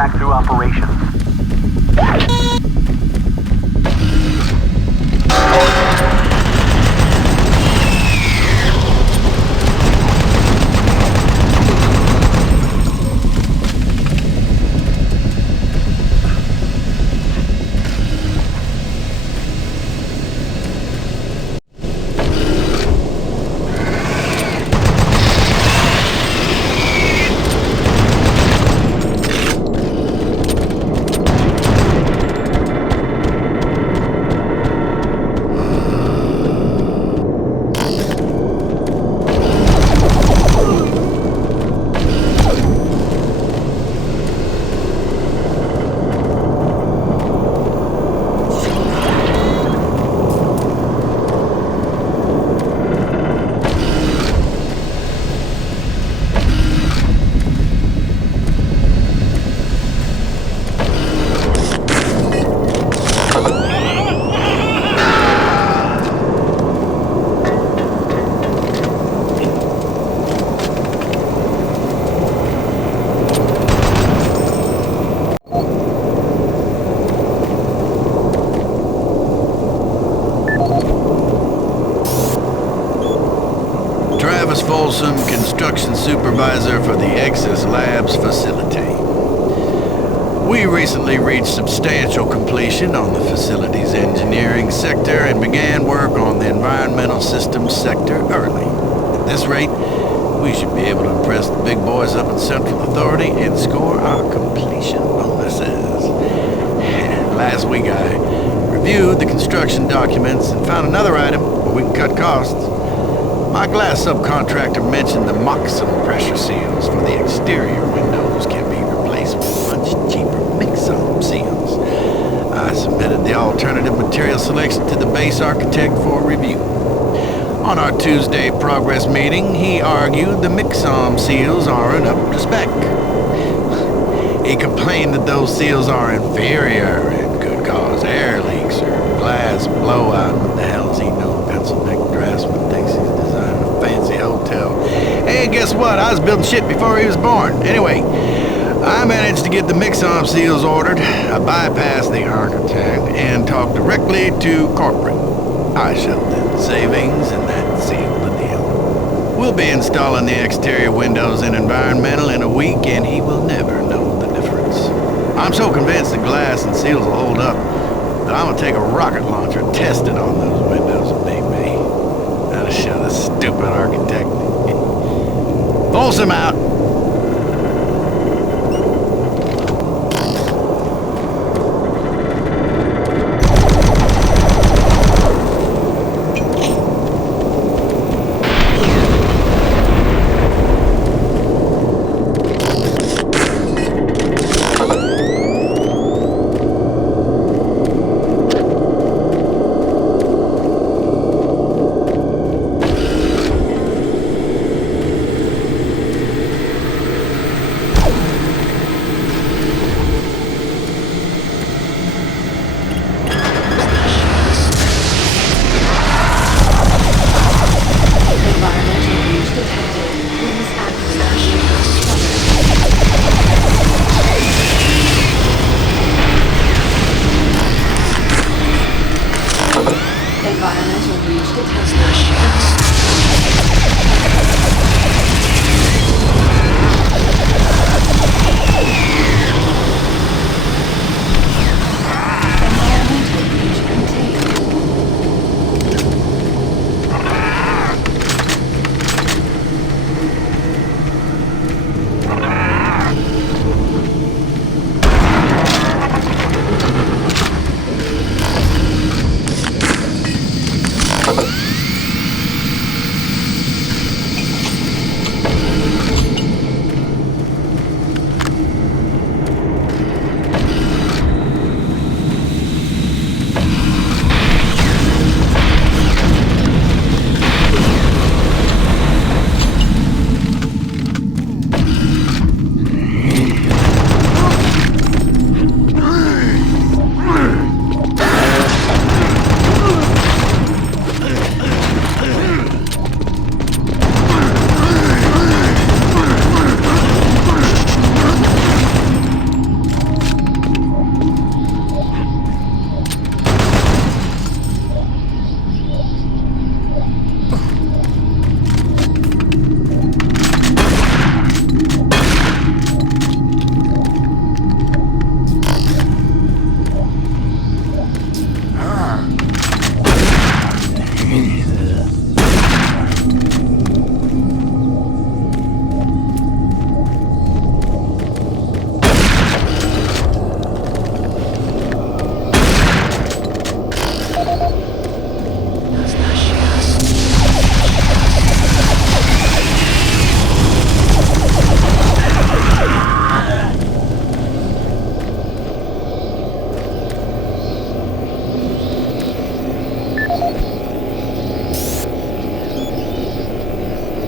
back through operations. Construction supervisor for the Exis Labs facility. We recently reached substantial completion on the facility's engineering sector and began work on the environmental systems sector early. At this rate, we should be able to impress the big boys up in Central Authority and score our completion bonuses. Last week I reviewed the construction documents and found another item where we can cut costs. My glass subcontractor mentioned the Moxon pressure seals for the exterior windows can be replaced with much cheaper mix-up seals. I submitted the alternative material selection to the base architect for review. On our Tuesday progress meeting, he argued the mix-on seals aren't up to spec. He complained that those seals are inferior and could cause air leaks or glass blowout. What the hell does he know? Pencil neck draftsman thinks he's designing a fancy hotel. Hey, guess what? I was building shit before he was born. Anyway, I managed to get the mix-on seals ordered. I bypassed the architect and talked directly to corporate. I shoveled in savings and that sealed the deal. We'll be installing the exterior windows in environmental in a week and he will never know the difference. I'm so convinced the glass and seals will hold up that I'm gonna take a rocket launcher and test it on those windows if need be. That'll show the stupid architect. Folsom out!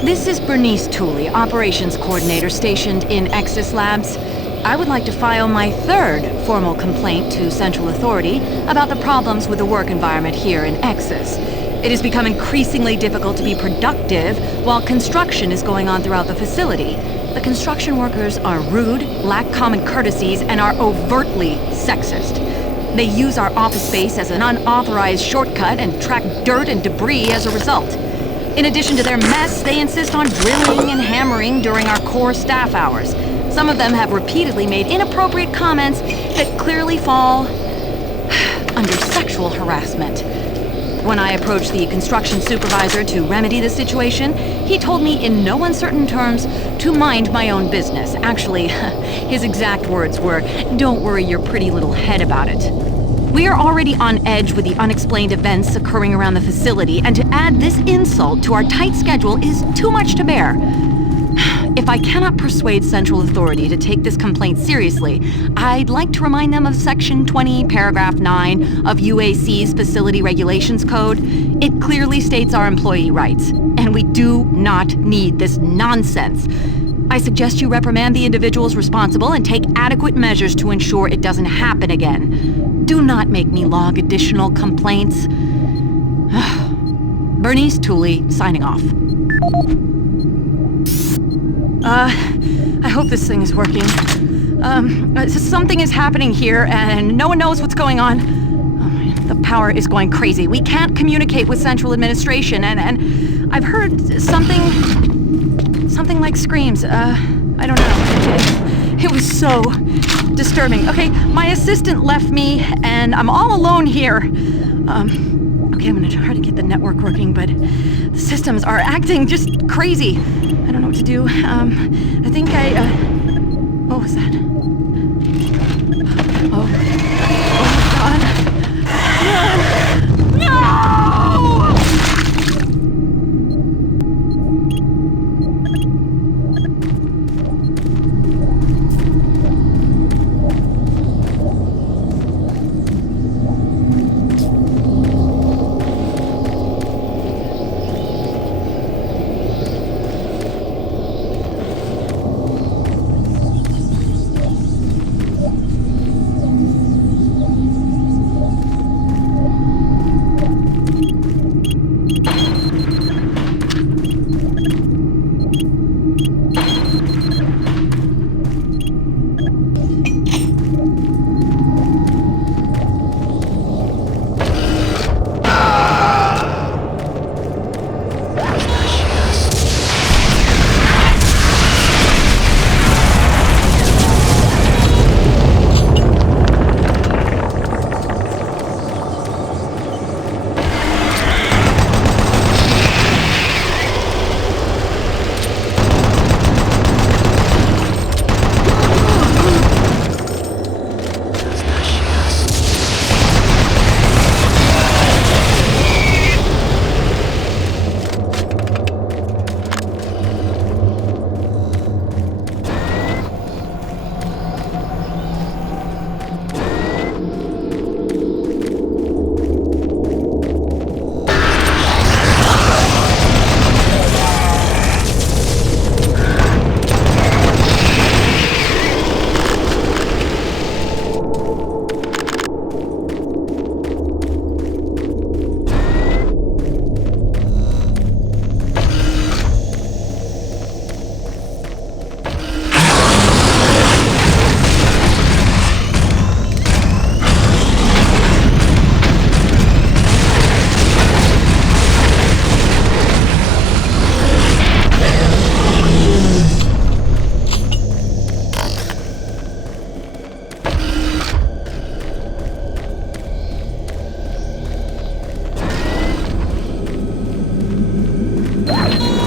This is Bernice Tooley, Operations Coordinator stationed in Exis Labs. I would like to file my third formal complaint to Central Authority about the problems with the work environment here in Exis. It has become increasingly difficult to be productive while construction is going on throughout the facility. The construction workers are rude, lack common courtesies, and are overtly sexist. They use our office space as an unauthorized shortcut and track dirt and debris as a result. In addition to their mess, they insist on drilling and hammering during our core staff hours. Some of them have repeatedly made inappropriate comments that clearly fall under sexual harassment. When I approached the construction supervisor to remedy the situation, he told me in no uncertain terms to mind my own business. Actually, his exact words were, "Don't worry your pretty little head about it." We are already on edge with the unexplained events occurring around the facility, and to add this insult to our tight schedule is too much to bear. If I cannot persuade Central Authority to take this complaint seriously, I'd like to remind them of Section 20, Paragraph 9 of UAC's Facility Regulations Code. It clearly states our employee rights, and we do not need this nonsense. I suggest you reprimand the individuals responsible and take adequate measures to ensure it doesn't happen again. Do not make me log additional complaints. Bernice Tooley, signing off. I hope this thing is working. Something is happening here, and no one knows what's going on. Oh, man, the power is going crazy. We can't communicate with Central Administration, and I've heard something like screams. I don't know. It was so disturbing. Okay, my assistant left me, and I'm all alone here. Okay, I'm gonna try to get the network working, but the systems are acting just crazy. I don't know what to do. I think what was that? Oh my God. No!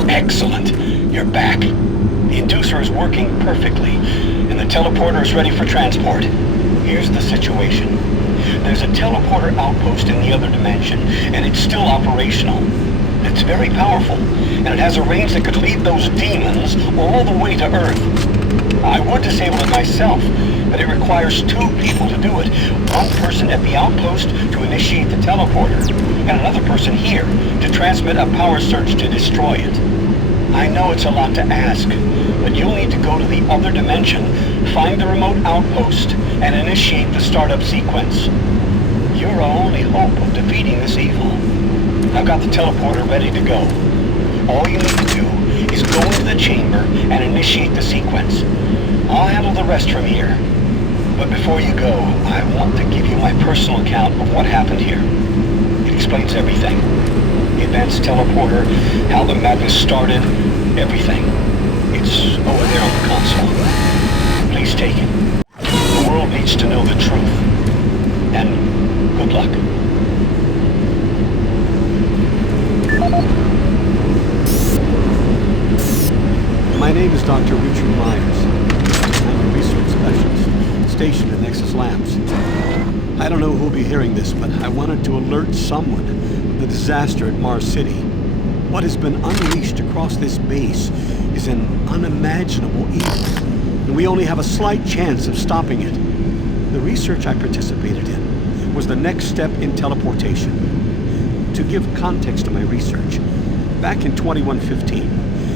Excellent. You're back. The inducer is working perfectly, and the teleporter is ready for transport. Here's the situation. There's a teleporter outpost in the other dimension, and it's still operational. It's very powerful, and it has a range that could lead those demons all the way to Earth. I would disable it myself, but it requires 2 people to do it. One person at the outpost to initiate the teleporter, and another person here to transmit a power surge to destroy it. I know it's a lot to ask, but you'll need to go to the other dimension, find the remote outpost, and initiate the startup sequence. You're our only hope of defeating this evil. I've got the teleporter ready to go. All you need to do is go into the chamber and initiate the sequence. I'll handle the rest from here. But before you go, I want to give you my personal account of what happened here. It explains everything. The advanced teleporter, how the madness started, everything. It's over there on the console. Please take it. The world needs to know the truth. And good luck. My name is Dr. Richard Myers. I'm a research specialist stationed in Exis Labs. I don't know who'll be hearing this, but I wanted to alert someone of the disaster at Mars City. What has been unleashed across this base is an unimaginable evil, and we only have a slight chance of stopping it. The research I participated in was the next step in teleportation. To give context to my research, back in 2115,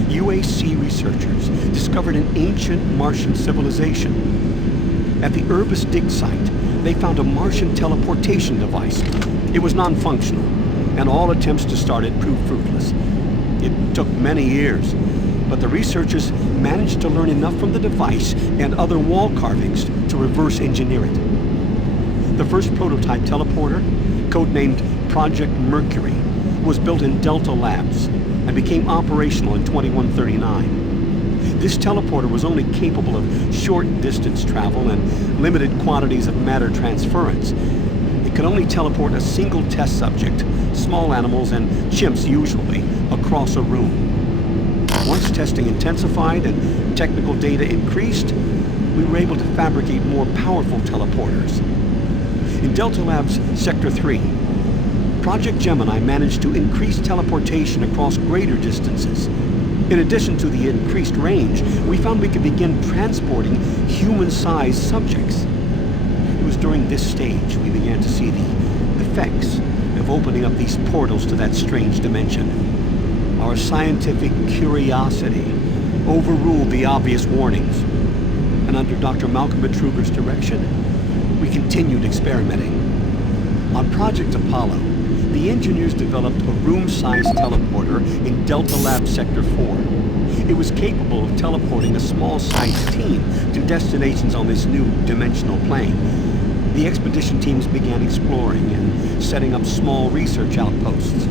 UAC researchers discovered an ancient Martian civilization. At the Urbis dig site, they found a Martian teleportation device. It was non-functional, and all attempts to start it proved fruitless. It took many years, but the researchers managed to learn enough from the device and other wall carvings to reverse engineer it. The first prototype teleporter, codenamed Project Mercury, was built in Delta Labs and became operational in 2139. This teleporter was only capable of short distance travel and limited quantities of matter transference. It could only teleport a single test subject, small animals and chimps usually, across a room. Once testing intensified and technical data increased, we were able to fabricate more powerful teleporters. In Delta Labs Sector 3, Project Gemini managed to increase teleportation across greater distances. In addition to the increased range, we found we could begin transporting human-sized subjects. It was during this stage we began to see the effects of opening up these portals to that strange dimension. Our scientific curiosity overruled the obvious warnings, and under Dr. Malcolm Betruger's direction, we continued experimenting. On Project Apollo, the engineers developed a room-sized teleporter in Delta Lab Sector 4. It was capable of teleporting a small-sized team to destinations on this new dimensional plane. The expedition teams began exploring and setting up small research outposts.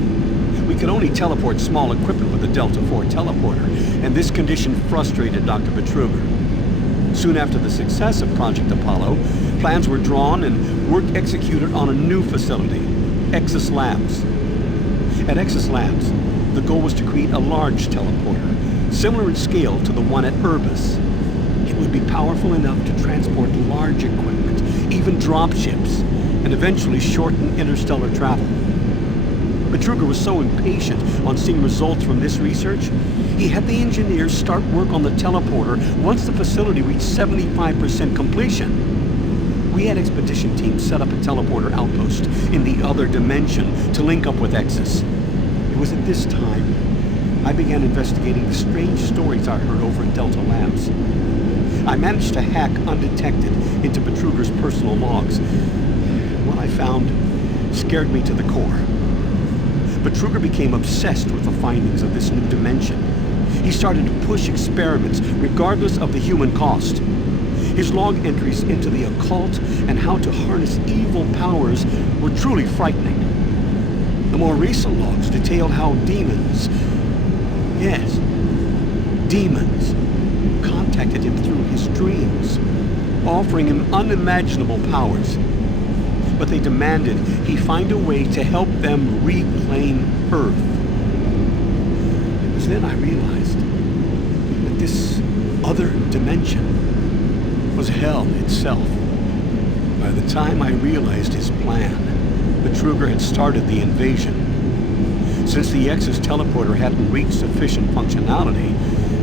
We could only teleport small equipment with the Delta 4 teleporter, and this condition frustrated Dr. Betruger. Soon after the success of Project Apollo, plans were drawn and work executed on a new facility, Exis Labs. At Exis Labs, the goal was to create a large teleporter, similar in scale to the one at Urbis. It would be powerful enough to transport large equipment, even dropships, and eventually shorten interstellar travel. Betruger was so impatient on seeing results from this research, he had the engineers start work on the teleporter once the facility reached 75% completion. We had expedition teams set up a teleporter outpost in the other dimension to link up with Exis. It was at this time I began investigating the strange stories I heard over at Delta Labs. I managed to hack undetected into Betruger's personal logs. What I found scared me to the core. Betruger became obsessed with the findings of this new dimension. He started to push experiments regardless of the human cost. His log entries into the occult and how to harness evil powers were truly frightening. The more recent logs detailed how demons, yes, demons, contacted him through his dreams, offering him unimaginable powers. But they demanded he find a way to help them reclaim Earth. It was then I realized that this other dimension was hell itself. By the time I realized his plan, Betruger had started the invasion. Since the Exis teleporter hadn't reached sufficient functionality,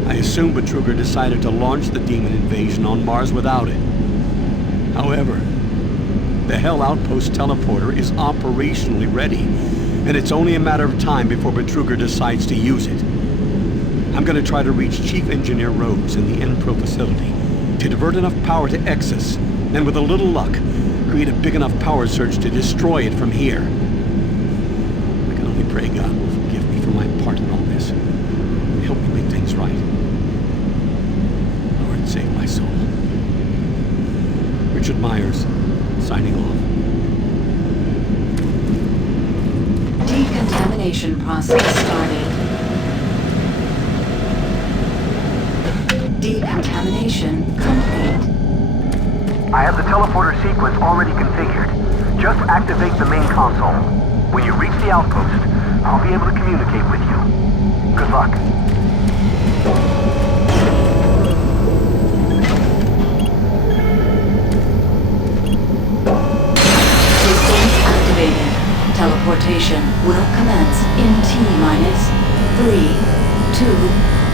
I assumed Betruger decided to launch the demon invasion on Mars without it. However, the Hell Outpost teleporter is operationally ready, and it's only a matter of time before Betruger decides to use it. I'm gonna try to reach Chief Engineer Rhodes in the Enpro facility to divert enough power to Exis, then with a little luck, create a big enough power surge to destroy it from here. I can only pray God will forgive me for my part in all this and help me make things right. Lord, save my soul. Richard Myers, signing off. Decontamination process started. Decontamination complete. I have the teleporter sequence already configured. Just activate the main console. When you reach the outpost, I'll be able to communicate with you. Good luck. Systems activated. Teleportation will commence in T-minus 3, 2,